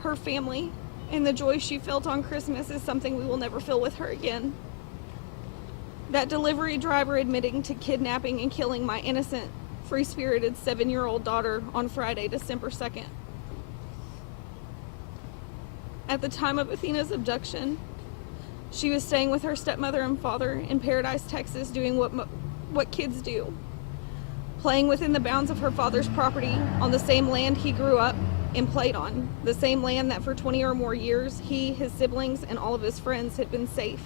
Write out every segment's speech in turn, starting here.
her family, and the joy she felt on Christmas is something we will never feel with her again. That delivery driver admitting to kidnapping and killing my innocent, free-spirited 7-year-old daughter on Friday, December 2nd. At the time of Athena's abduction, she was staying with her stepmother and father in Paradise, Texas, doing what kids do, playing within the bounds of her father's property on the same land he grew up and played on, the same land that for 20 or more years he, his siblings, and all of his friends had been safe.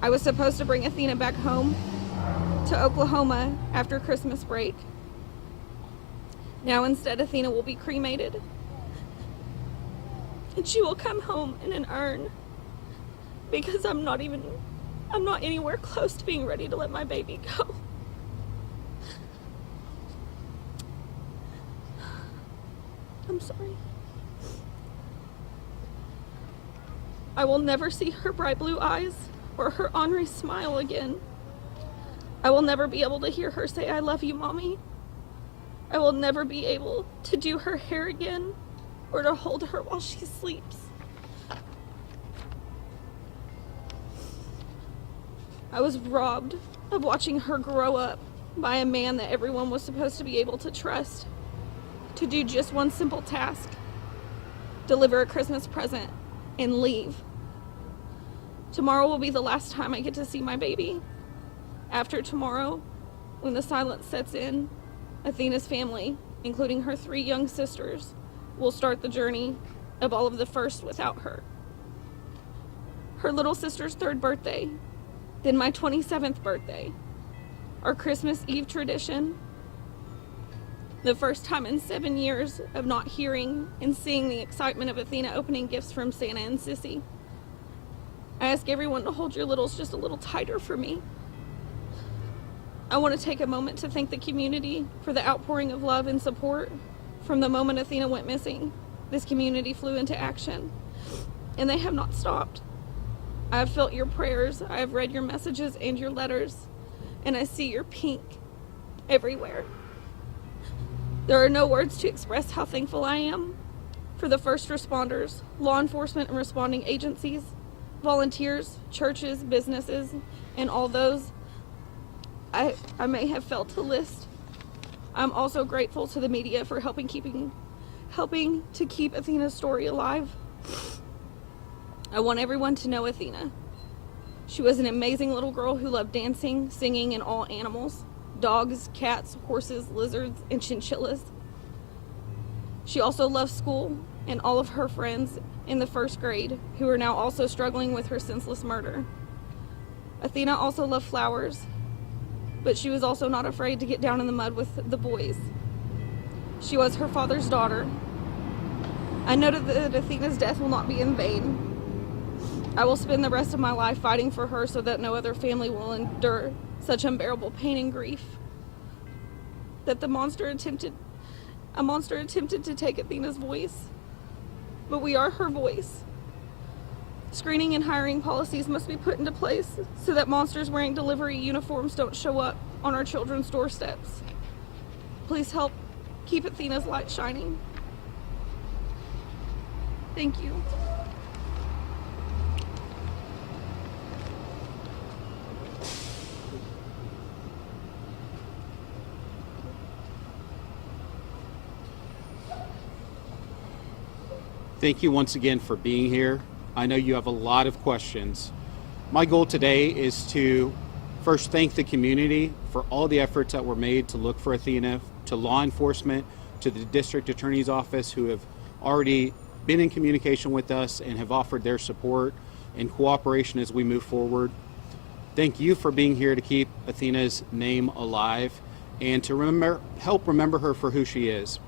I was supposed to bring Athena back home to Oklahoma after Christmas break. Now instead, Athena will be cremated, and she will come home in an urn, because I'm not anywhere close to being ready to let my baby go. I'm sorry. I will never see her bright blue eyes or her ornery smile again. I will never be able to hear her say, "I love you, Mommy." I will never be able to do her hair again or to hold her while she sleeps. I was robbed of watching her grow up by a man that everyone was supposed to be able to trust, to do just one simple task: deliver a Christmas present and leave. Tomorrow will be the last time I get to see my baby. After tomorrow, when the silence sets in, Athena's family, including her 3 young sisters, will start the journey of all of the firsts without her. Her little sister's 3rd birthday, then my 27th birthday, our Christmas Eve tradition, the first time in 7 years of not hearing and seeing the excitement of Athena opening gifts from Santa and Sissy. I ask everyone to hold your littles just a little tighter for me. I want to take a moment to thank the community for the outpouring of love and support. From the moment Athena went missing, this community flew into action, and they have not stopped. I have felt your prayers, I have read your messages and your letters, and I see your pink everywhere. There are no words to express how thankful I am for the first responders, law enforcement and responding agencies, volunteers, churches, businesses, and all those I may have failed to list. I'm also grateful to the media for helping to keep Athena's story alive. I want everyone to know Athena. She was an amazing little girl who loved dancing, singing, and all animals: dogs, cats, horses, lizards, and chinchillas. She also loved school and all of her friends in the 1st grade, who are now also struggling with her senseless murder. Athena also loved flowers, but she was also not afraid to get down in the mud with the boys. She was her father's daughter. I know that Athena's death will not be in vain. I will spend the rest of my life fighting for her so that no other family will endure such unbearable pain and grief. That a monster attempted to take Athena's voice, but we are her voice. Screening and hiring policies must be put into place so that monsters wearing delivery uniforms don't show up on our children's doorsteps. Please help keep Athena's light shining. Thank you. Thank you once again for being here. I know you have a lot of questions. My goal today is to first thank the community for all the efforts that were made to look for Athena, to law enforcement, to the district attorney's office, who have already been in communication with us and have offered their support and cooperation as we move forward. Thank you for being here to keep Athena's name alive and to help remember her for who she is.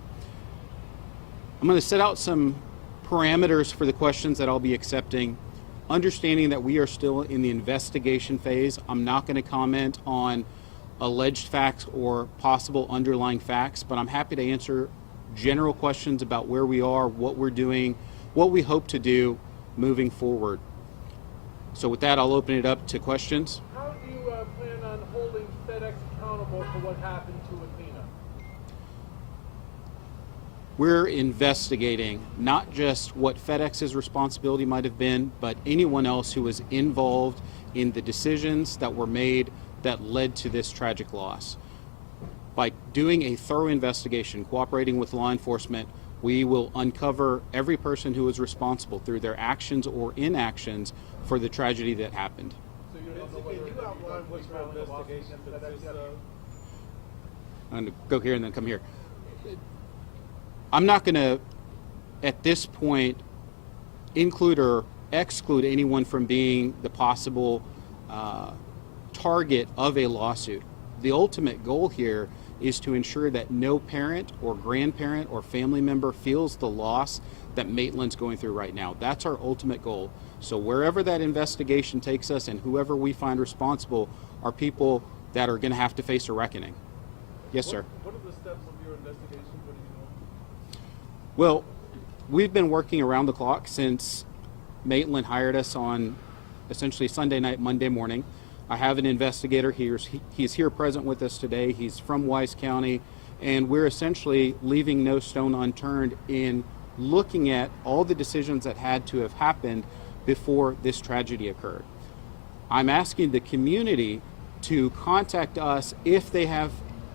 I'm going to set out some parameters for the questions that I'll be accepting, understanding that we are still in the investigation phase. I'm not going to comment on alleged facts or possible underlying facts, but I'm happy to answer general questions about where we are, what we're doing, what we hope to do moving forward. So with that, I'll open it up to questions. How do you plan on holding FedEx accountable for what happened to Athena? We're investigating not just what FedEx's responsibility might have been, but anyone else who was involved in the decisions that were made that led to this tragic loss. By doing a thorough investigation, cooperating with law enforcement, we will uncover every person who was responsible through their actions or inactions for the tragedy that happened. So you don't know whether can you outline what your investigation consists of? I'm going to go here and then come here. I'm not going to, at this point, include or exclude anyone from being the possible target of a lawsuit. The ultimate goal here is to ensure that no parent or grandparent or family member feels the loss that Maitland's going through right now. That's our ultimate goal. So wherever that investigation takes us and whoever we find responsible are people that are going to have to face a reckoning. Yes, sir. What are the steps of your investigation? What are you doing? Well, we've been working around the clock since Maitland hired us on essentially Sunday night, Monday morning. I have an investigator here. He's here present with us today. He's from Wise County, and we're essentially leaving no stone unturned in looking at all the decisions that had to have happened before this tragedy occurred. I'm asking the community to contact us if they have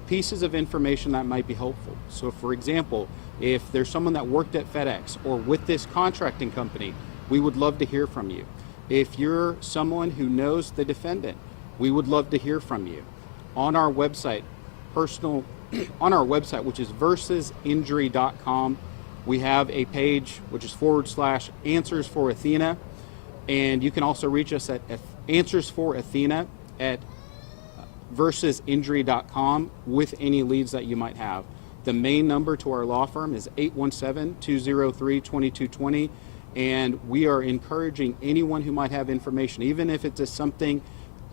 pieces of information that might be helpful. So for example, if there's someone that worked at FedEx or with this contracting company, we would love to hear from you. If you're someone who knows the defendant, we would love to hear from you. On our website, which is versusinjury.com, we have a page which is /answers for Athena, and you can also reach us at answers for Athena at versusinjury.com with any leads that you might have. The main number to our law firm is 817-203-2220, and we are encouraging anyone who might have information, even if it's something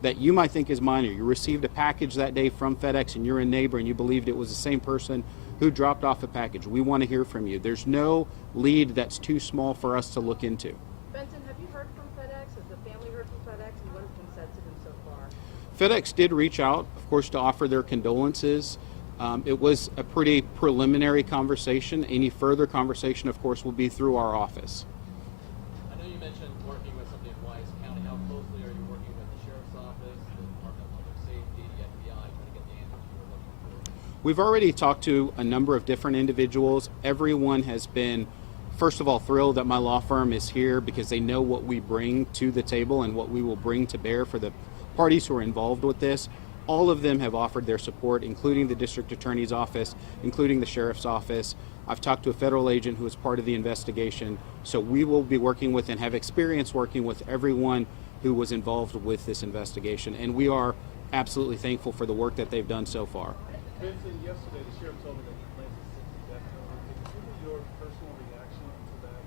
that you might think is minor. You received a package that day from FedEx and you're a neighbor and you believed it was the same person who dropped off a package. We want to hear from you. There's no lead that's too small for us to look into. Benson, have you heard from FedEx? Has the family heard from FedEx? And what has been said to them so far? FedEx did reach out, of course, to offer their condolences. It was a pretty preliminary conversation. Any further conversation, of course, will be through our office. I know you mentioned working with somebody in Wise County. How closely are you working with the Sheriff's Office, the Department of Public Safety, the FBI, trying to get the answers you were looking for? We've already talked to a number of different individuals. Everyone has been, first of all, thrilled that my law firm is here because they know what we bring to the table and what we will bring to bear for the parties who are involved with this. All of them have offered their support, including the district attorney's office, including the sheriff's office. I've talked to a federal agent who is part of the investigation. So we will be working with and have experience working with everyone who was involved with this investigation. And we are absolutely thankful for the work that they've done so far. Vincent, yesterday the sheriff told me that he plans to seek the death penalty. Can you give your personal reaction to that?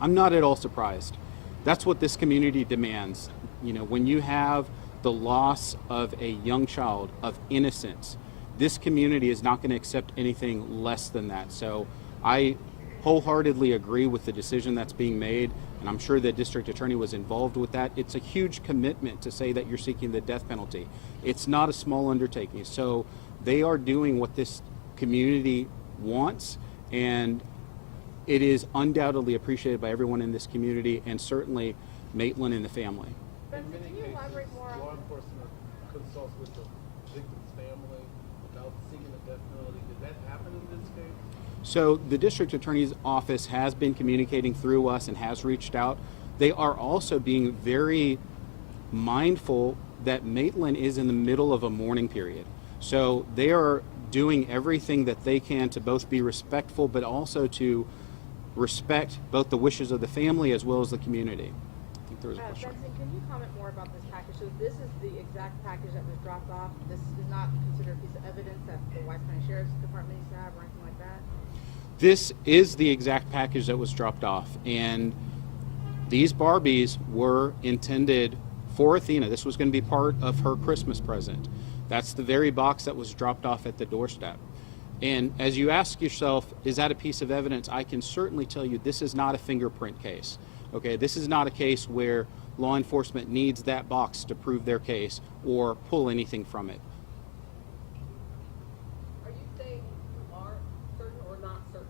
I'm not at all surprised. That's what this community demands. You know, when you have the loss of a young child, of innocence, this community is not going to accept anything less than that. So I wholeheartedly agree with the decision that's being made, and I'm sure the district attorney was involved with that. It's a huge commitment to say that you're seeking the death penalty. It's not a small undertaking. So they are doing what this community wants, and it is undoubtedly appreciated by everyone in this community, and certainly Maitland and the family. Benson, can you elaborate more on... Law enforcement consults with the victim's family about seeking the death penalty. Did that happen in this case? So the district attorney's office has been communicating through us and has reached out. They are also being very mindful that Maitland is in the middle of a mourning period. So they are doing everything that they can to both be respectful, but also to respect both the wishes of the family as well as the community. I think there was a question. Benson, can you comment more about this package? So this is the exact package that was dropped off. This is not considered a piece of evidence that the Wise County Sheriff's Department needs to have or anything like that? This is the exact package that was dropped off, and these Barbies were intended for Athena. This was going to be part of her Christmas present. That's the very box that was dropped off at the doorstep. And as you ask yourself, is that a piece of evidence? I can certainly tell you this is not a fingerprint case. Okay, this is not a case where law enforcement needs that box to prove their case or pull anything from it. Are you saying you are certain or not certain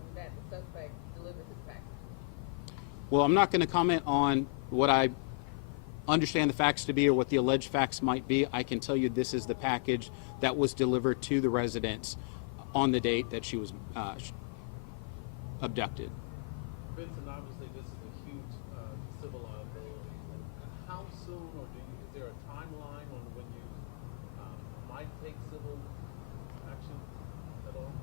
Well, I'm not going to comment on what I understand the facts to be or what the alleged facts might be. I can tell you this is the package that was delivered to the residence on the date that she was abducted. Vincent, obviously this is a huge civil liability. How soon, or is there a timeline on when you might take civil action at all?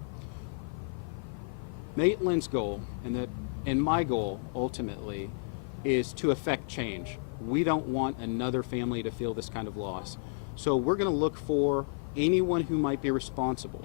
Maitland's goal and my goal ultimately is to affect change. We don't want another family to feel this kind of loss. So we're going to look for anyone who might be responsible.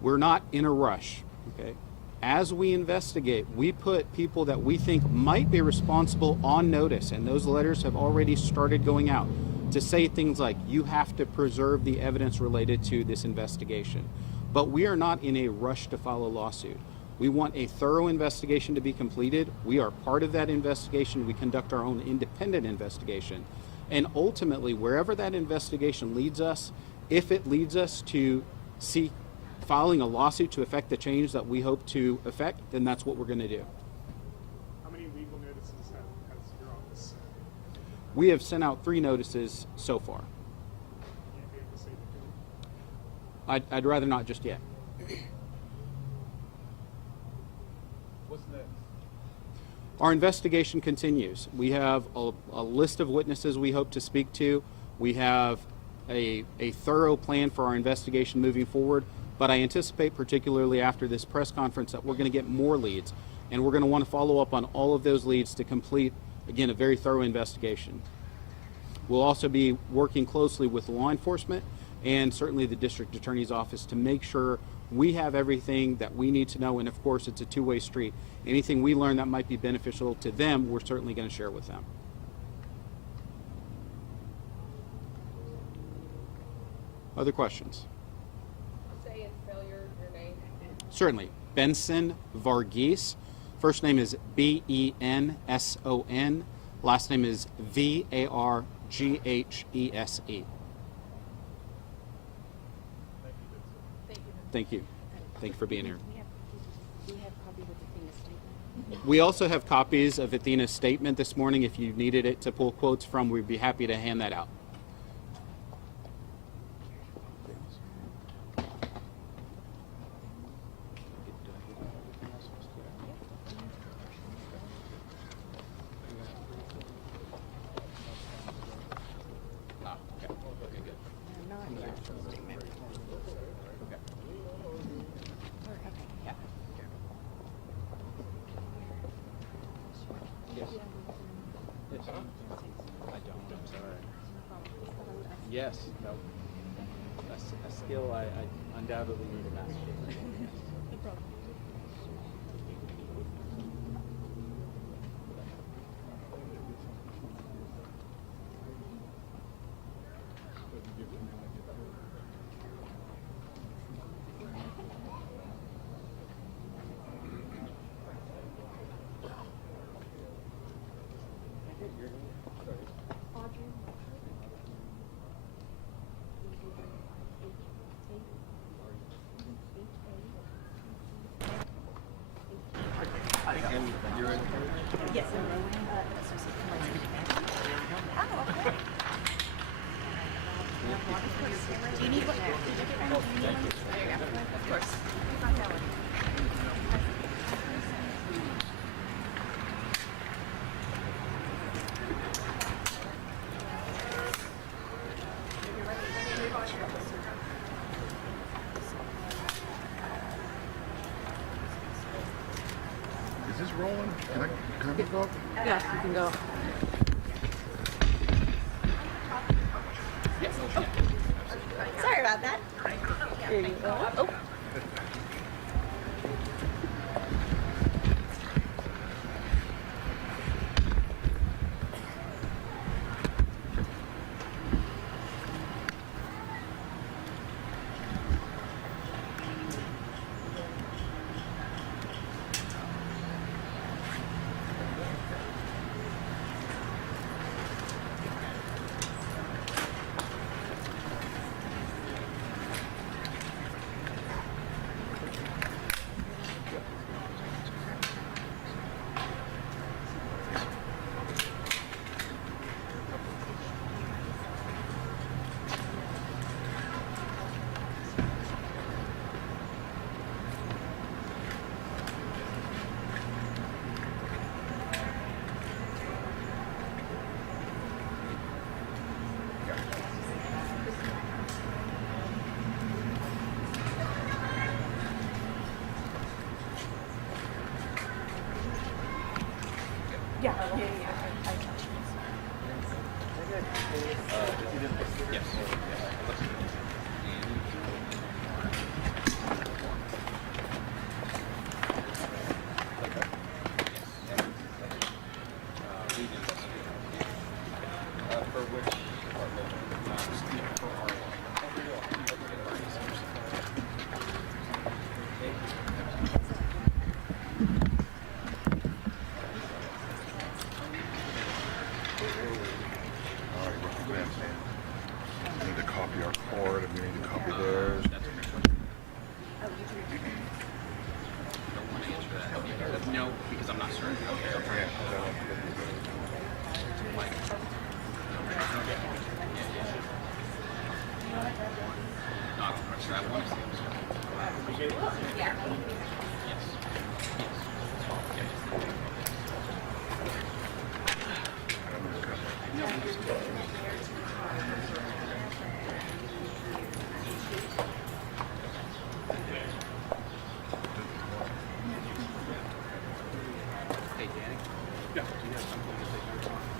We're not in a rush, okay? As we investigate, we put people that we think might be responsible on notice, and those letters have already started going out to say things like, you have to preserve the evidence related to this investigation. But we are not in a rush to file a lawsuit. We want a thorough investigation to be completed. We are part of that investigation. We conduct our own independent investigation. And ultimately, wherever that investigation leads us, if it leads us to seek filing a lawsuit to effect the change that we hope to effect, then that's what we're going to do. How many legal notices has your office sent? We have sent out 3 notices so far. Can't be able to say the two. I'd rather not just yet. What's next? Our investigation continues. We have a list of witnesses we hope to speak to. We have a thorough plan for our investigation moving forward, but I anticipate, particularly after this press conference, that we're going to get more leads, and we're going to want to follow up on all of those leads to complete, again, a very thorough investigation. We'll also be working closely with law enforcement and certainly the district attorney's office to make sure we have everything that we need to know, and of course it's a two-way street. Anything we learn that might be beneficial to them, we're certainly going to share with them. Other questions? Say and spell your name. Certainly. Benson Varghese. First name is Benson. Last name is Varghese. Thank you. Thank you for being here. We have copies of Athena's statement. We also have copies of Athena's statement this morning. If you needed it to pull quotes from, we'd be happy to hand that out. Yes, a skill I undoubtedly need to master. Yes. Do you need what? There you go. Of course. Is this rolling? Can I go up? Yes, you can go. Sorry about that. Here you go. Oh. All right, what's the plan, Sam? We need to copy our cord and we need to copy theirs. No, because I'm not certain. Yeah, Not sure. I want to say Hey, Danny. Yeah. Do you have something to say?